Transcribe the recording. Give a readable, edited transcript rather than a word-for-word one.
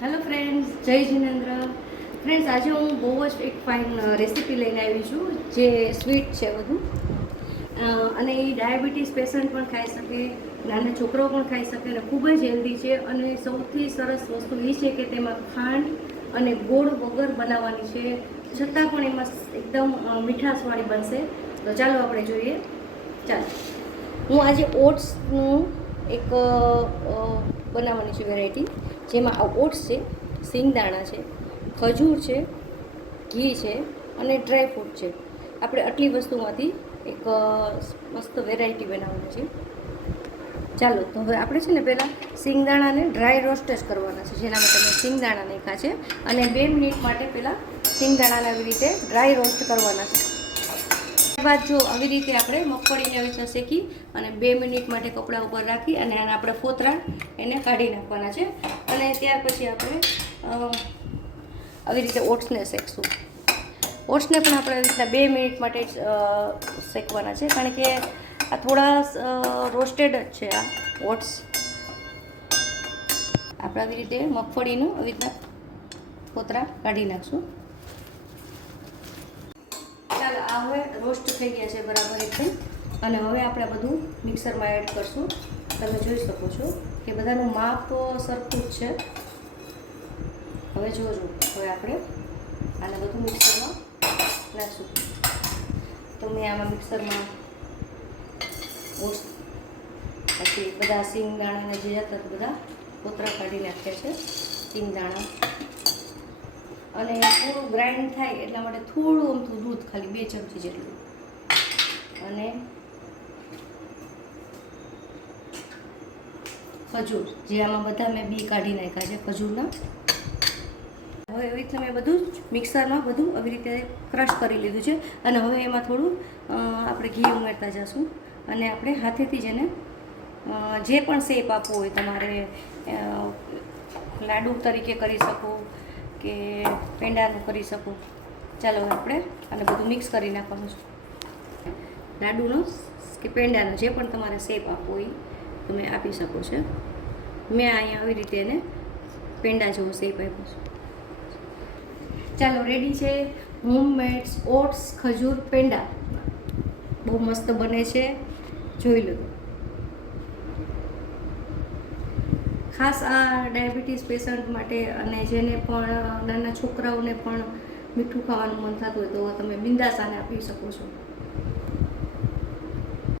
Hello friends, જય Jinendra. Friends, આજે હું બહુ જ એક ફાઇન રેસીપી લઈને આવી છું જે સ્વીટ છે બધું, અને એ ડાયાબિટીસ પેશન્ટ પણ ખાઈ શકે, નાના છોકરાઓ પણ ખાઈ શકે અને ખૂબ જ હેલ્ધી છે. અને સૌથી સરસ વસ્તુ એ છે કે તેમાં ખાંડ અને ગોળ વગર બનાવવાની છે, છતાં પણ એમાં એકદમ મીઠાશવાળી બનશે. તો ચાલો આપણે જોઈએ. ચાલો, હું આજે ઓટ્સનું એક બનાવવાની છે વેરાયટી, જેમાં ઓટ્સ છે, સિંગદાણા છે, ખજૂર છે, ઘી છે અને ડ્રાય ફ્રૂટ છે. આપણે આટલી વસ્તુમાંથી એક મસ્ત વેરાયટી બનાવવાની છે. ચાલો, તો હવે આપણે છે ને પહેલાં સિંગદાણાને ડ્રાય રોસ્ટ જ કરવાના છે, જેના માટે મેં સિંગદાણા નાખ્યા છે અને 2 મિનિટ માટે પહેલાં સિંગદાણાને આવી રીતે ડ્રાય રોસ્ટ કરવાના છે. ત્યારબાદ જો આવી રીતે આપણે મગફળીને આવી રીતે શેકી અને 2 મિનિટ માટે કપડા ઉપર રાખી અને આપણે ફોતરા એને કાઢી નાખવાના છે. અને ત્યાર પછી આપણે આવી રીતે ઓટ્સને શેકશું. ઓટ્સને પણ આપણે આવી રીતના 2 મિનિટ માટે જ શેકવાના છે, કારણ કે આ થોડા રોસ્ટેડ જ છે આ ઓટ્સ. આપણે આવી રીતે મગફળીનું આવી રીતના ફોતરા કાઢી નાખશું. ચાલો, આ હવે રોસ્ટ થઈ ગયા છે બરાબર એકદમ. અને હવે આપણે બધું મિક્સરમાં એડ કરશું. તમે જોઈ શકો છો કે બધાનું માપ સરખું જ છે. હવે જોજો, હવે આપણે આને બધું મિક્સરમાં નાખશું. તો મેં આમાં મિક્સરમાં ઓટ્સ પછી બધા સિંગદાણાને જે હતા બધા કોતરા કાઢી નાખ્યા છે. સિંગદાણા અને થોડું ગ્રાઇન્ડ થાય એટલા માટે થોડું અમથું દૂધ, ખાલી 2 ચમચી જેટલું, અને ખજૂર, જે આમાં બધા મેં બી કાઢી નાખ્યા છે ખજૂરના. હવે એવી રીતે મેં બધું જ મિક્સરમાં બધું આવી રીતે ક્રશ કરી લીધું છે. અને હવે એમાં થોડું આપણે ઘી ઉમેરતા જઈશું અને આપણે હાથેથી જ એને જે પણ શેપ આપવો હોય તમારે, લાડુ તરીકે કરી શકો કે પેંડાનું કરી શકો. ચાલો, આપણે આને બધું મિક્સ કરી નાખવાનું છે. લાડુનો કે પેંડાનો જે પણ તમારે શેપ આપવો હોય તમે આપી શકો છો. મેં અહીંયા આવી રીતે એને પેંડા જેવો શેપ આપ્યો છે. ચાલો, રેડી છે હોમમેડ ઓટ્સ ખજૂર પેંડા. બહુ મસ્ત બને છે, જોઈ લો. ખાસ આ ડાયાબિટીસ પેશન્ટ માટે, અને જેને પણ નાના છોકરાઓને પણ મીઠું ખાવાનું મન થતું હોય તો તમે બિંદાસ આને આપી શકો છો.